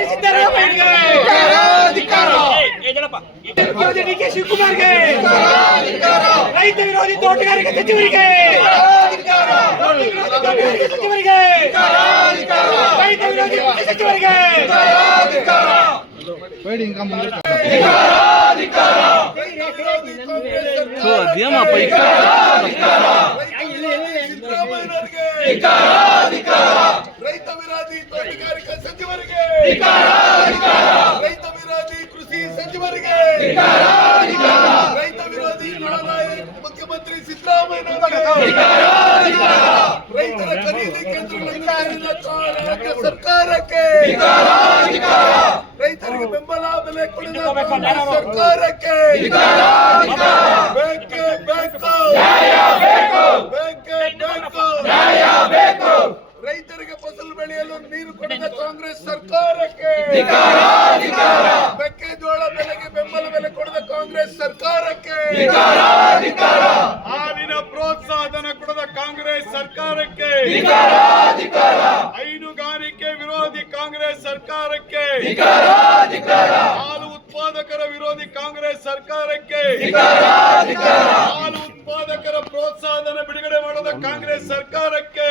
ಮುಖ್ಯಮಂತ್ರಿ ಸಿದ್ದರಾಮಯ್ಯಗೆ, ಮುಖ್ಯಮಂತ್ರಿ D K ಶಿವಕುಮಾರ್ಗೆ, ರೈತ ವಿರೋಧಿ ತೋಟಗಾರಿಕೆ ಸಚಿವರಿಗೆ, ಸಚಿವರಿಗೆ, ರೈತ ವಿರೋಧಿ ಮುಖ್ಯ ಸಚಿವರಿಗೆ ರೈತ ವಿರೋಧಿ ತೋಟಗಾರಿಕಾ ಸಚಿವರಿಗೆ, ರೈತ ವಿರೋಧಿ ಕೃಷಿ ಸಚಿವರಿಗೆ, ರೈತ ವಿರೋಧಿ ಮುಖ್ಯಮಂತ್ರಿ ಸಿದ್ದರಾಮಯ್ಯ, ರೈತರ ಖರೀದಿ ಕೇಂದ್ರಗಳ ಸರ್ಕಾರಕ್ಕೆ, ರೈತರಿಗೆ ಬೆಂಬಲ ಬೆಲೆ ಕೊಡಿದ ಸರ್ಕಾರಕ್ಕೆ ಬೇಕೇ ಬೇಕು, ಬೇಕೇ ಬೇಕು. ರೈತರಿಗೆ ಫಸಲು ಬೆಳೆಯಲು ನೀರು ಕೊಡದ ಕಾಂಗ್ರೆಸ್ ಸರ್ಕಾರಕ್ಕೆ, ಮೆಕ್ಕೆಜೋಳ ಬೆಲೆಗೆ ಬೆಂಬಲ ಬೆಲೆ ಕೊಡದ ಕಾಂಗ್ರೆಸ್ ಸರ್ಕಾರಕ್ಕೆ, ಹಾಲಿನ ಪ್ರೋತ್ಸಾಹಧನ ಕೊಡದ ಕಾಂಗ್ರೆಸ್ ಸರ್ಕಾರಕ್ಕೆ, ಹೈನುಗಾರಿಕೆ ವಿರೋಧಿ ಕಾಂಗ್ರೆಸ್ ಸರ್ಕಾರಕ್ಕೆ, ಹಾಲು ಉತ್ಪಾದಕರ ವಿರೋಧಿ ಕಾಂಗ್ರೆಸ್ ಸರ್ಕಾರಕ್ಕೆ, ಹಾಲು ಉತ್ಪಾದಕರ ಪ್ರೋತ್ಸಾಹಧನ ಬಿಡುಗಡೆ ಮಾಡದ ಕಾಂಗ್ರೆಸ್ ಸರ್ಕಾರಕ್ಕೆ,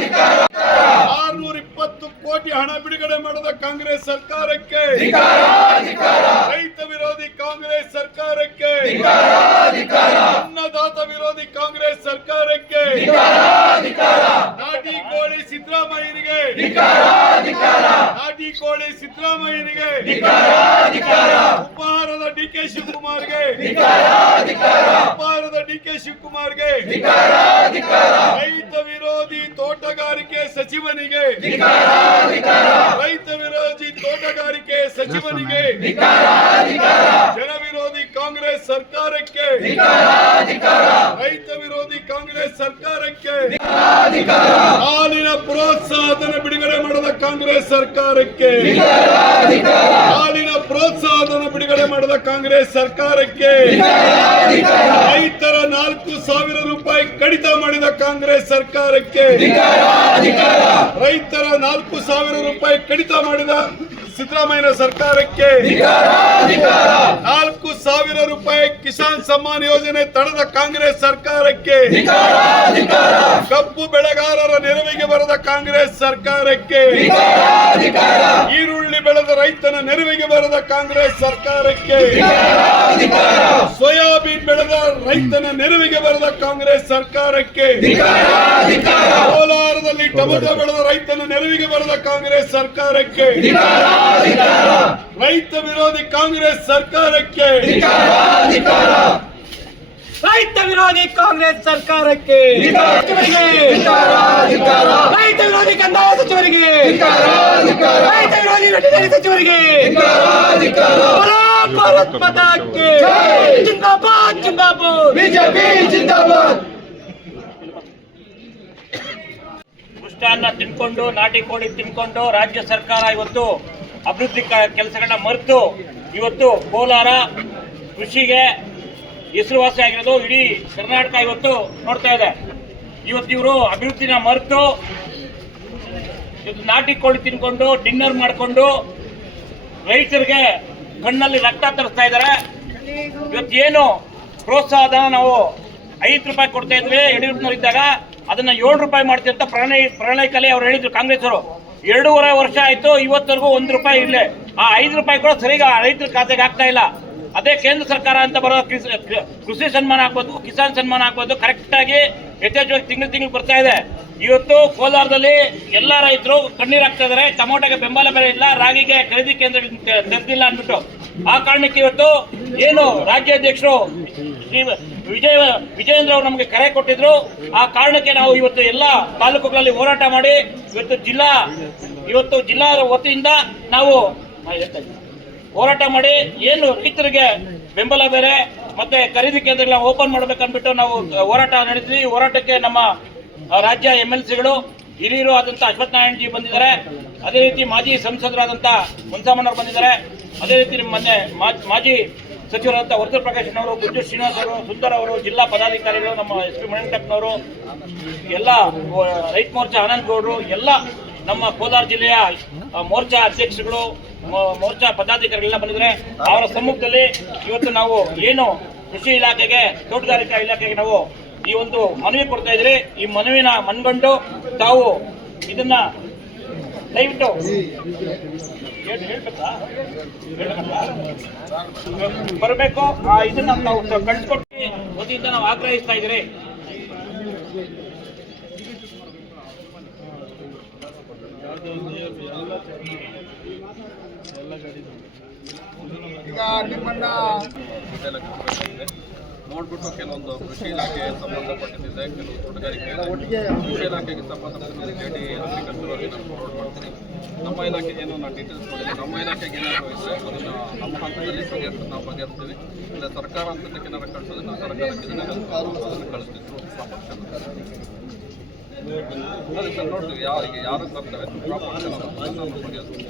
620 ಕೋಟಿ ಹಣ ಬಿಡುಗಡೆ ಮಾಡದ ಕಾಂಗ್ರೆಸ್ ಸರ್ಕಾರಕ್ಕೆ, ರೈತ ವಿರೋಧಿ ಕಾಂಗ್ರೆಸ್ ಸರ್ಕಾರಕ್ಕೆ, ಅನ್ನದಾತ ವಿರೋಧಿ ಕಾಂಗ್ರೆಸ್ ಸರ್ಕಾರಕ್ಕೆ, ನಾಟಿ ಕೋಳಿ ಸಿದ್ದರಾಮಯ್ಯನಿಗೆ, ನಾಟಿ ಕೋಳಿ ಸಿದ್ದರಾಮಯ್ಯನಿಗೆ, ಉಪಹಾರದ ಡಿ ಕೆ ಶಿವಕುಮಾರ್ಗೆ, ಉಪಹಾರದ ಡಿ ಕೆ ಶಿವಕುಮಾರ್ಗೆ, ರೈತ ವಿರೋಧಿ ತೋಟಗಾರಿಕೆ ಸಚಿವನಿಗೆ, ರೈತ ವಿರೋಧಿ ತೋಟಗಾರಿಕೆ ಸಚಿವನಿಗೆ, ಜನ ವಿರೋಧಿ ಕಾಂಗ್ರೆಸ್ ಸರ್ಕಾರಕ್ಕೆ, ರೈತ ವಿರೋಧಿ ಕಾಂಗ್ರೆಸ್ ಸರ್ಕಾರಕ್ಕೆ, ಹಾಲಿನ ಪ್ರೋತ್ಸಾಹಧನ ಬಿಡುಗಡೆ ಮಾಡದ ಕಾಂಗ್ರೆಸ್ ಸರ್ಕಾರಕ್ಕೆ, ಹಾಲಿನ ಪ್ರೋತ್ಸಾಹಧನ ಬಿಡುಗಡೆ ಮಾಡದ ಕಾಂಗ್ರೆಸ್ ಸರ್ಕಾರಕ್ಕೆ, ರೈತರ 4,000 ರೂಪಾಯಿ ಕಡಿತ ಮಾಡಿದ ಕಾಂಗ್ರೆಸ್ ಸರ್ಕಾರಕ್ಕೆ, ರೈತರ 4,000 ರೂಪಾಯಿ ಕಡಿತ ಮಾಡಿದ ಸಿದ್ದರಾಮಯ್ಯ ಸರ್ಕಾರಕ್ಕೆ, 4,000 ರೂಪಾಯಿ ಕಿಸಾನ್ ಸಮ್ಮಾನ್ ಯೋಜನೆ ತಡೆದ ಕಾಂಗ್ರೆಸ್ ಸರ್ಕಾರಕ್ಕೆ, ಕಬ್ಬು ಬೆಳೆಗಾರರ ನೆರವಿಗೆ ಬರದ ಕಾಂಗ್ರೆಸ್ ಸರ್ಕಾರಕ್ಕೆ, ಈರುಳ್ಳಿ ಬೆಳೆದ ರೈತನ ನೆರವಿಗೆ ಬರದ ಕಾಂಗ್ರೆಸ್ ಸರ್ಕಾರಕ್ಕೆ, ಸೋಯಾಬೀನ್ ಬೆಳೆದ ರೈತನ ನೆರವಿಗೆ ಬರದ ಕಾಂಗ್ರೆಸ್ ಸರ್ಕಾರಕ್ಕೆ, ಕೋಲಾರದಲ್ಲಿ ಟೊಮೆಟೊ ಬೆಳೆದ ರೈತನ ನೆರವಿಗೆ ಬರದ ಕಾಂಗ್ರೆಸ್ ಸರ್ಕಾರಕ್ಕೆ, ರೈತ ವಿರೋಧಿ ಕಾಂಗ್ರೆಸ್ ಸರ್ಕಾರಕ್ಕೆ, ರೈತ ವಿರೋಧಿ ಕಾಂಗ್ರೆಸ್ ಸರ್ಕಾರಕ್ಕೆ, ರೈತ ವಿರೋಧಿ ಕಂದಾಯ ಸಚಿವರಿಗೆ, ರೈತ ವಿರೋಧಿ ವೆಟರ್ನರಿ ಸಚಿವರಿಗೆ, ಭಾರತ್ ಮಾತಾ ಕಿ ಜಿಂದಾಬಾದ್, ಜಿಂದಾಬಾದ್, ಬಿಜೆಪಿ ಜಿಂದಾಬಾದ್. ಮೃಷ್ಟಾನ್ನ ತಿನ್ಕೊಂಡು, ನಾಟಿ ಕೋಳಿ ತಿನ್ಕೊಂಡು ರಾಜ್ಯ ಸರ್ಕಾರ ಇವತ್ತು ಅಭಿವೃದ್ಧಿ ಕೆಲಸಗಳನ್ನ ಮರೆತು ಇವತ್ತು ಕೋಲಾರ ಕೃಷಿಗೆ ಹೆಸರುವಾಸಿ ಆಗಿರೋದು ಇಡೀ ಕರ್ನಾಟಕ ಇವತ್ತು ನೋಡ್ತಾ ಇದೆ. ಇವತ್ತು ಇವರು ಅಭಿವೃದ್ಧಿನ ಮರೆತು ನಾಟಿ ಕೋಳಿ ತಿನ್ಕೊಂಡು ಡಿನ್ನರ್ ಮಾಡಿಕೊಂಡು ರೈತರಿಗೆ ಕಣ್ಣಲ್ಲಿ ರಕ್ತ ತರಿಸ್ತಾ ಇದ್ದಾರೆ. ಇವತ್ತೇನು ಪ್ರೋತ್ಸಾಹಧನ ನಾವು 5 ರೂಪಾಯಿ ಕೊಡ್ತಾ ಇದ್ವಿ ಯಡಿಯೂರಪ್ಪನವ್ರು ಇದ್ದಾಗ, ಅದನ್ನ 7 ರೂಪಾಯಿ ಮಾಡ್ತೀವಿ ಅಂತ ಪ್ರಣಯಕಲೆ ಅವ್ರು ಹೇಳಿದ್ರು ಕಾಂಗ್ರೆಸ್ ಅವರು. 2.5 ವರ್ಷ ಆಯ್ತು, ಇವತ್ತರೆಗೂ 1 ರೂಪಾಯಿ ಇಲ್ಲೇ. ಆ 5 ರೂಪಾಯಿ ಕೂಡ ಸರಿಗ ರೈತರ ಖಾತೆಗೆ ಆಗ್ತಾ ಇಲ್ಲ. ಅದೇ ಕೇಂದ್ರ ಸರ್ಕಾರ ಅಂತ ಬರೋ ಕೃಷಿ ಸನ್ಮಾನ ಆಗ್ಬೋದು, ಕಿಸಾನ್ ಸನ್ಮಾನ ಆಗ್ಬೋದು, ಕರೆಕ್ಟ್ ಆಗಿ ಯಥೇಚ್ಛವಾಗಿ ತಿಂಗಳು ಬರ್ತಾ ಇದೆ. ಇವತ್ತು ಕೋಲಾರದಲ್ಲಿ ಎಲ್ಲ ರೈತರು ಕಣ್ಣೀರು ಹಾಕ್ತಾ ಇದ್ದಾರೆ. ಟೊಮೊಟೊಗೆ ಬೆಂಬಲ ಬೆಲೆ ಇಲ್ಲ, ರಾಗಿಗೆ ಖರೀದಿ ಕೇಂದ್ರ ತೆರೆದಿಲ್ಲ ಅಂದ್ಬಿಟ್ಟು. ಆ ಕಾರಣಕ್ಕೆ ಇವತ್ತು ಏನು ರಾಜ್ಯಾಧ್ಯಕ್ಷರು ಶ್ರೀ ವಿಜಯೇಂದ್ರ ಅವರು ನಮಗೆ ಕರೆ ಕೊಟ್ಟಿದ್ರು. ಆ ಕಾರಣಕ್ಕೆ ನಾವು ಇವತ್ತು ಎಲ್ಲ ತಾಲೂಕುಗಳಲ್ಲಿ ಹೋರಾಟ ಮಾಡಿ ಇವತ್ತು ಜಿಲ್ಲಾ ವತಿಯಿಂದ ನಾವು ಹೋರಾಟ ಮಾಡಿ ಏನು ರೈತರಿಗೆ ಬೆಂಬಲ ಬೆಲೆ ಮತ್ತೆ ಖರೀದಿ ಕೇಂದ್ರಗಳನ್ನ ಓಪನ್ ಮಾಡಬೇಕಂದ್ಬಿಟ್ಟು ನಾವು ಹೋರಾಟ ನಡೆಸಿದ್ವಿ. ಹೋರಾಟಕ್ಕೆ ನಮ್ಮ ರಾಜ್ಯ MLCಗಳು ಹಿರಿಯರು ಆದಂಥ ಅಶ್ವಥ್ ನಾರಾಯಣ್ ಜಿ ಬಂದಿದ್ದಾರೆ. ಅದೇ ರೀತಿ ಮಾಜಿ ಸಂಸದರಾದಂಥ ಮುನ್ಸಾಮಣ್ಣವರು ಬಂದಿದ್ದಾರೆ. ಅದೇ ರೀತಿ ಮೊನ್ನೆ ಮಾಜಿ ಸಚಿವರಾದಂಥ ವರ್ತೂರ್ ಪ್ರಕಾಶ್ನವರು, ಗುಜ್ಜು ಶ್ರೀನಿವಾಸ್ ಅವರು, ಸುಂದರ್ ಅವರು, ಜಿಲ್ಲಾ ಪದಾಧಿಕಾರಿಗಳು, ನಮ್ಮ SP ಮಣಿಕಂಠಪ್ಪನವರು, ಎಲ್ಲ ರೈತ ಮೋರ್ಚಾ ಆನಂದ್ ಗೌಡರು, ಎಲ್ಲ ನಮ್ಮ ಕೋಲಾರ ಜಿಲ್ಲೆಯ ಮೋರ್ಚಾ ಅಧ್ಯಕ್ಷರುಗಳು ಮೋರ್ಚಾ ಪದಾಧಿಕಾರಿಗಳೆಲ್ಲ ಬಂದಿದ್ದಾರೆ. ಅವರ ಸಮ್ಮುಖದಲ್ಲಿ ಇವತ್ತು ನಾವು ಏನು ಕೃಷಿ ಇಲಾಖೆಗೆ, ತೋಟಗಾರಿಕಾ ಇಲಾಖೆಗೆ ನಾವು ಈ ಒಂದು ಮನವಿ ಕೊಡ್ತಾ ಇದ್ರಿ. ಈ ಮನವಿನ ಮನಗಂಡು ತಾವು ಇದನ್ನ ದಯವಿಟ್ಟು ಬರಬೇಕು. ಇದನ್ನ ನಾವು ಕಳಿಸ್ಕೊಟ್ಟು ವತಿಯಿಂದ ನಾವು ಆಗ್ರಹಿಸ್ತಾ ಇದ್ದೀರಿ. ಈಗ ನಿಮ್ಮನ್ನ ನೋಡ್ಬಿಟ್ಟು ಕೆಲವೊಂದು ಕೃಷಿ ಇಲಾಖೆ ಸಂಬಂಧಪಟ್ಟಿದೆ, ಕೆಲವು ತೋಟಗಾರಿಕೆ ಕೃಷಿ ಇಲಾಖೆಗೆ ಸಂಬಂಧಪಟ್ಟಿದೆ ಜೆಡಿ ಅಗ್ರಿಕಲ್ಚರ್ ಅಲ್ಲಿ ನಾನು ಫಾರ್ವರ್ಡ್ ಮಾಡ್ತೀನಿ. ನಮ್ಮ ಇಲಾಖೆಗೆ ಏನೋ ನಾನು ಡೀಟೇಲ್ಸ್ ಕೊಡಿಲ್ಲ. ನಮ್ಮ ಇಲಾಖೆಗೆ ಏನಾದರೂ ಇದ್ದರೆ ಅದನ್ನು ನಮ್ಮ ಹಂತದಲ್ಲಿ ನಾವು ಬಗೆಹರಿಸ್ತೀವಿ. ಇಲ್ಲ ಸರ್ಕಾರ ಹಂತಕ್ಕೆ ಏನಾದ್ರು ಕಳಿಸೋದ್ರೆ ನಾವು ಸರ್ಕಾರಕ್ಕೆ ಅದನ್ನು ಕಳಿಸ್ತೀವಿ. ಅದೇ ಸರ್ ನೋಡ್ತೀವಿ ಯಾರಿಗೆ ಯಾರು ಬರ್ತಾರೆ ಪ್ರಾಪರ್ ಬಗೆಹರಿಸ್ತೀವಿ.